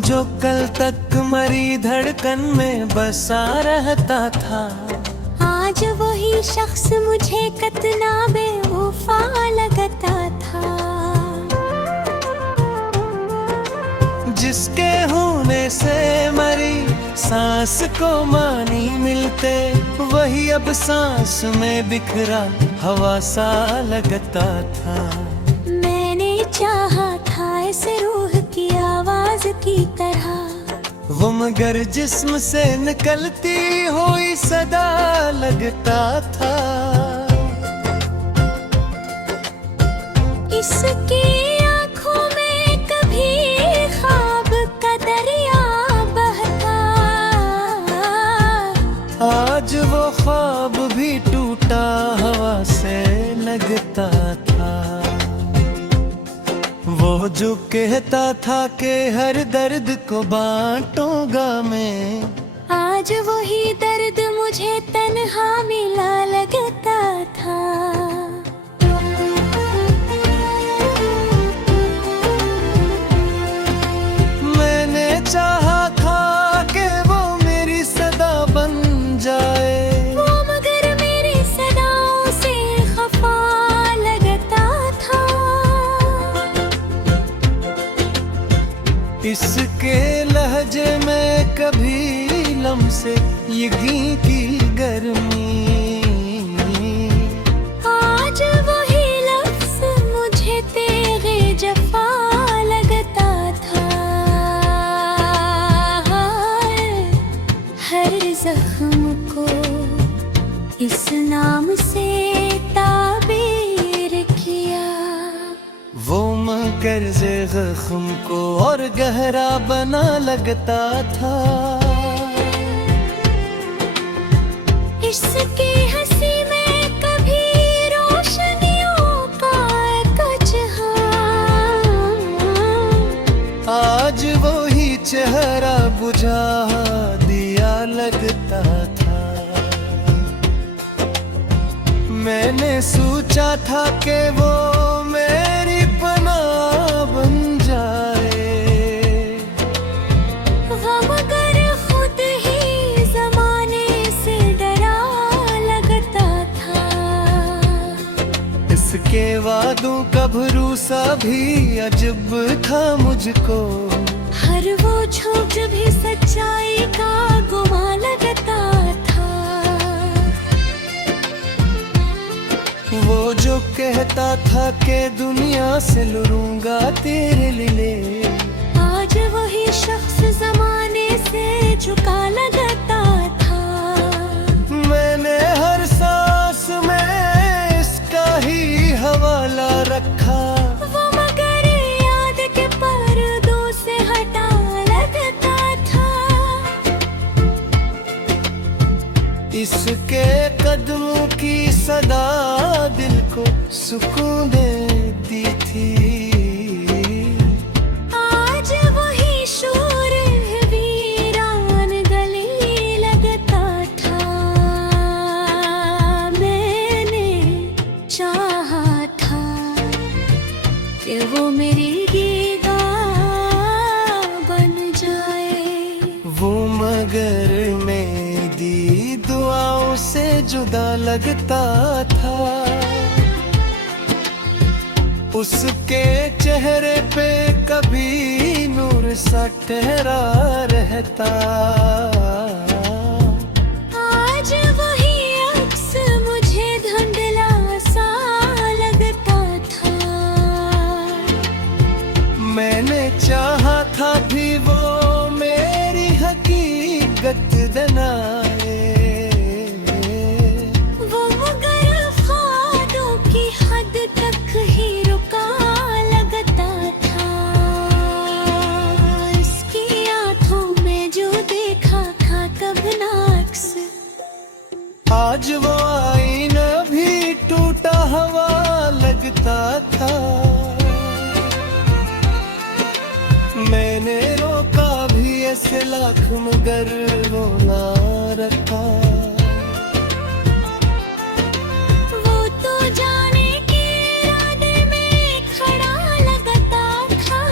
जो कल तक मरी धड़कन में बसा रहता था, आज वही शख्स मुझे कितना बेवफा लगता था। जिसके होने से मरी सांस को मानी मिलते, वही अब सांस में बिखरा हवा सा लगता था। मैंने चाहा था इस रूह की आवाज की तरह, वो मगर जिस्म से निकलती हुई सदा लगता था। इसकी आंखों में कभी ख्वाब का दरिया बहता, आज वो ख्वाब भी टूटा हवा से लगता था। वो जो कहता था कि हर दर्द को बांटूंगा मैं, आज वही दर्द मुझे तन्हा मिला लगता था। मैंने चाहा था कि वो मेरी सदा बन जाए, वो मगर मेरी सदाओं से खफा लगता था। इसके लहजे में कभी लम्से यगी की गर्मी, आज वही लफ्ज़ मुझे तेरे जफा लगता था। हर जख्म को इस नाम से ताबीर किया, वो मगर ज़ख्म को और गहरा बना लगता था। इसकी हंसी में कभी रोशनियों का कचहा, आज वो ही चेहरा बुझा दिया लगता था। मैंने सोचा था कि वो मेरी पनाह बन जाए, वो मगर खुद ही जमाने से डरा लगता था। इसके वादों का भरोसा भी अजब था मुझको, हर वो झूठ भी सच्चाई का गुमा लगता था। वो जो कहता था कि दुनिया से लूंगा तेरे लिए, आज वही शख्स जमाने से झुका लगता था। मैंने हर सांस में इसका ही हवाला रखा, वो मगर याद के पर्दों से हटा लगता था। इसके कदमों की सदा दिल को सुकून देती थी। आज वही शोर वीरान गली लगता था। मैंने चाहा था कि वो मेरी गीगा बन जाए, वो मगर मेरी दुआओं से जुदा लगता था। उसके चेहरे पे कभी नूर सा ठहरा रहता, आज वही अक्स मुझे धुंधला सा लगता था। मैंने चाहा था भी वो मेरी हकीकत बनाए, वो मगर ख्वाबों की हद तक ही रुका लगता था। इसकी आंखों में जो देखा था कब नाक्स, आज वो आईना भी टूटा हवा लगता था। मैंने रोका भी ऐसे लाख मगर वो ना रखा। वो तो जाने के इरादे में खड़ा लगता था।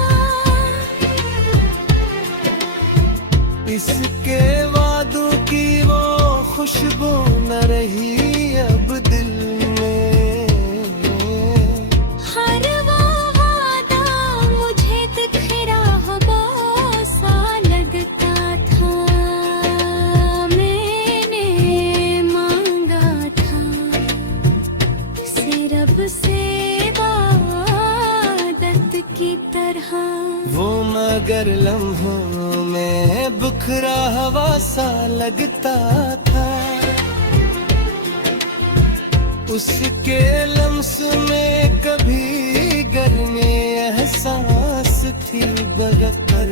खुशबू न रही अब दिल में। हर वो वादा मुझे बिखरा हुआ सा लगता था। मैंने मांगा था रब से इबादत की तरह। वो मगर लम्हों में बुखरा हवा सा लगता था। उसके लम्स में कभी गर्मी एहसास थी बरकर।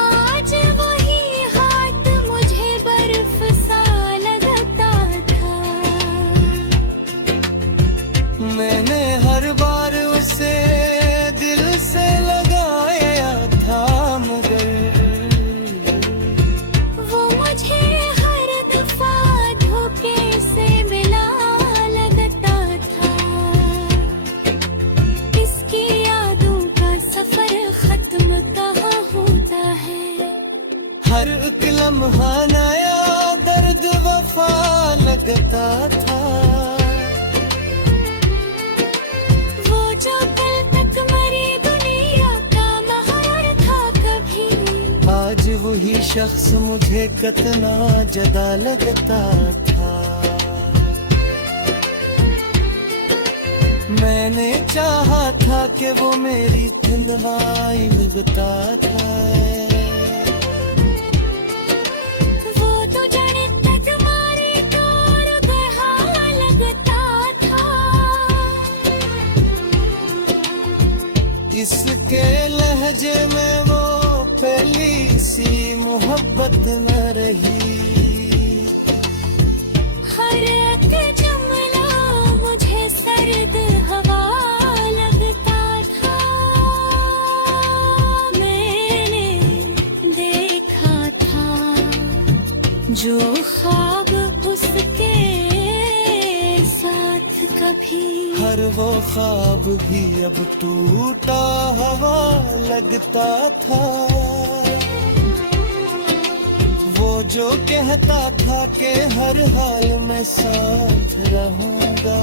आज वही हाथ मुझे बर्फ सा लगता था। मैंने हर बार उसे दिल से लगाया था मगर वो मुझे हर दफा धोखे से मिला लगता था। इसकी यादों का सफर खत्म कहाँ होता है। हर एक लम्हा नया दर्द वफा लगता था। वो जो कल तक मरी दुनिया का महार था कभी। आज वही शख्स मुझे कितना जदा लगता था। मैंने चाहा था कि वो मेरी तन्हाई लगता था। वो तो जाने तक मारे तोड़ गया लगता था। इसके लहजे में वो पहली सी मोहब्बत न रही। हर एक जुमला मुझे सर्द हवा लगता था। मैंने देखा था जो ख्वाब उसके साथ कभी। हर वो ख्वाब भी अब टूटा हवा लगता था। वो जो कहता था कि हर हाल में साथ रहूंगा।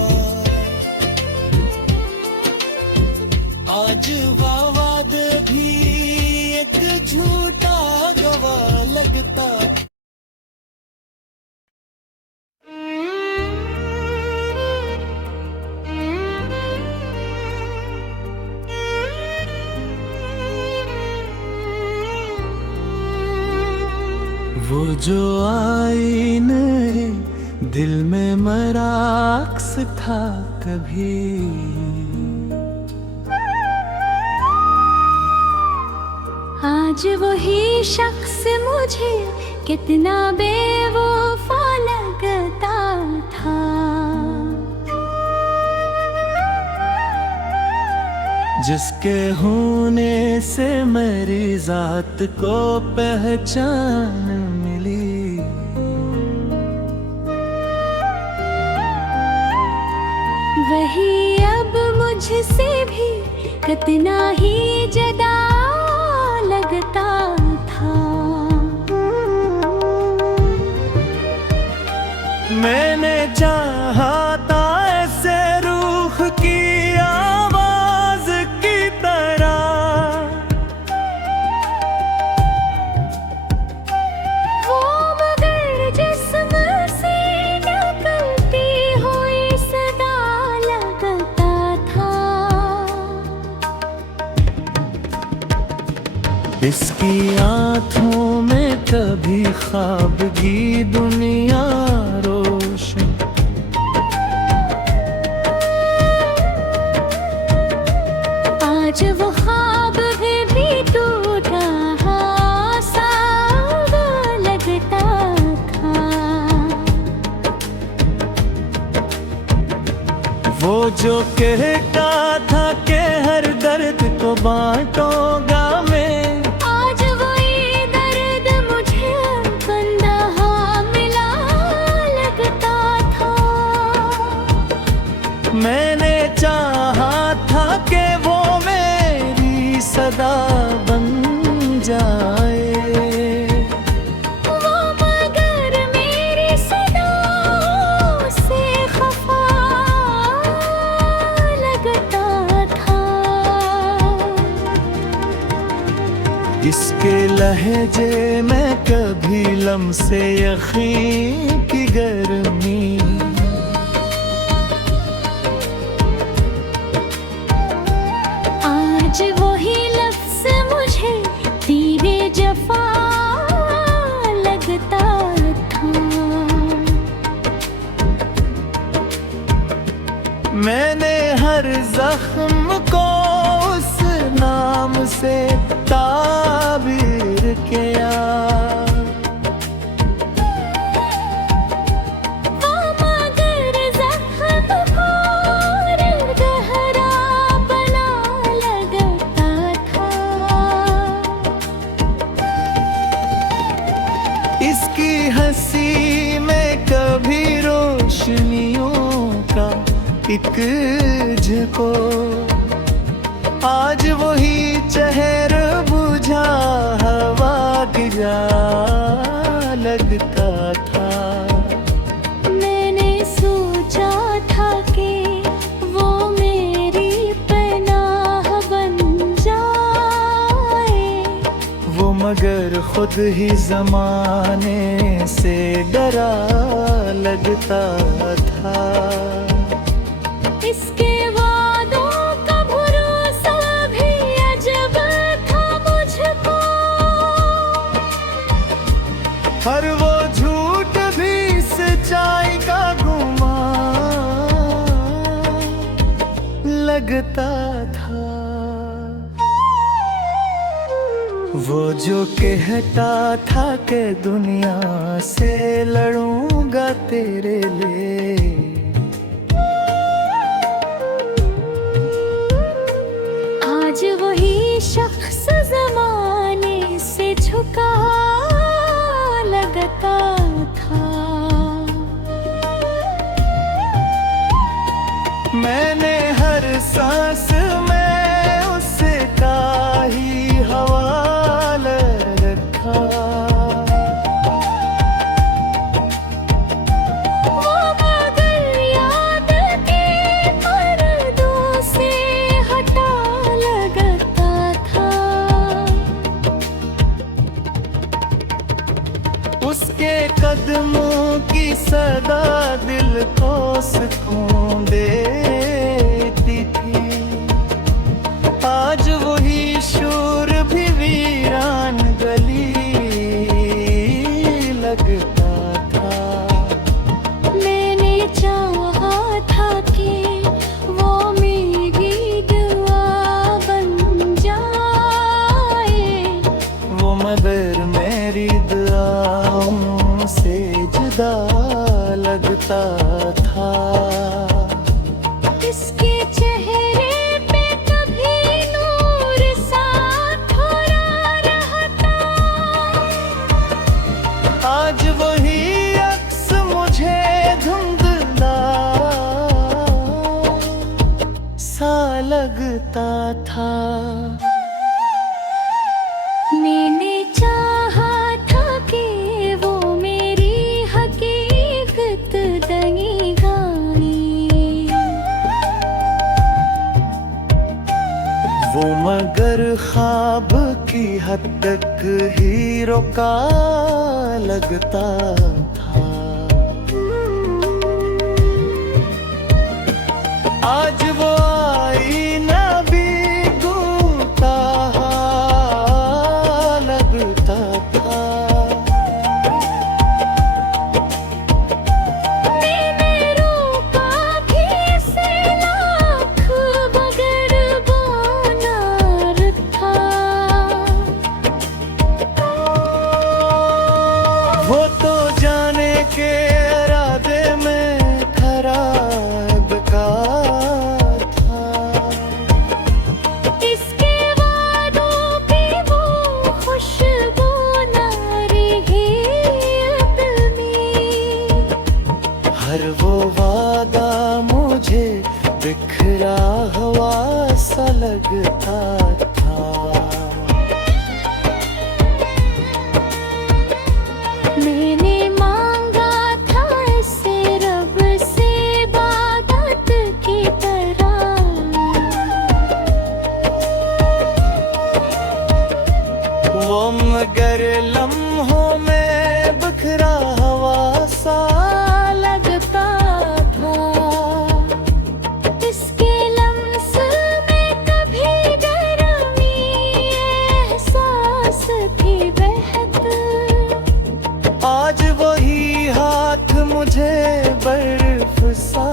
आज वाद भी एक झूठा गवाह लगता। वो जो आईने दिल में मराक्स था कभी। आज वही शख्स मुझे कितना बेवफा लगता था। जिसके होने से मेरी जात को पहचान मिली। वही अब मुझसे भी कितना ही जदा लगता था। मैंने चाहा था ऐसे रूह की आवाज की तरह। वो मगर जिस्म से निकलती हुई सदा लगता था। इसकी आँखों में कभी ख्वाब की दुनिया रोशन। आज वो ख्वाब भी टूटा सा लगता था। वो जो कहता था कि हर दर्द को बांटूंगा मैं। आज वही दर्द मुझे कंधा मिला लगता था। मैंने चाहा था कि वो मेरी सदा बन जाए। वो मगर मेरी लहजे में कभी लम्से यकीन की गर्मी, आज वही लफ्ज़ मुझे तेरे जफा लगता था। मैंने हर जख्म को उस नाम से ताबीर किया। वो मगर ज़ख्म को और गहरा बना लगता था। इसकी हंसी में कभी रोशनियों का एक झको, आज वही चेहर बुझा हवा गिरा लगता था। मैंने सोचा था कि वो मेरी पनाह बन जाए, वो मगर खुद ही जमाने से डरा लगता था। इसके वादों का भरोसा भी अजब था मुझको, हर वो झूठ भी सच्चाई का गुमान लगता था। वो जो कहता था कि दुनिया से लड़ूंगा तेरे लिए, आज वही शख्स ज़माने से झुका लगता था। मैंने हर सांस में उसका ही हवाला रखा। वो मगर याद के पर्दों से हटा लगता था। उसके कदमों की सदा दिल को सुकून देती थी। आज वही शोर भी वीरान गली लगता था। मैंने चाहा था कि वो मेरी दुआ बन जाए, वो मगर मेरी दुआओं से जुदा लगता था। इसके चेहरे पे कभी नूर सा थोड़ा रहता, आज वही अक्स मुझे धुंधला सा लगता था। मैंने चाहा था कि वो मेरी हकीकत दनी गाए, वो मगर ख्वाब की हद तक ही रोका लगता था। आज वो आईना भी गूंथा लगता था। मैंने रोका भी इसे लाख मगर बानार था। वो तो जाने के इरादे में खराब का था। इसके वादों की वो खुशबू न रही अब में, हर वो वादा मुझे बिखरा हुआ सा लगता था। मैंने मांगा था इसे रब से इबादत की तरह, वो मगर हर लम्हों में बिखरा हवा सा लगता था। इसके लम्स में कभी गर्मी एहसास थी बहक। आज वही हाथ मुझे बर्फ सा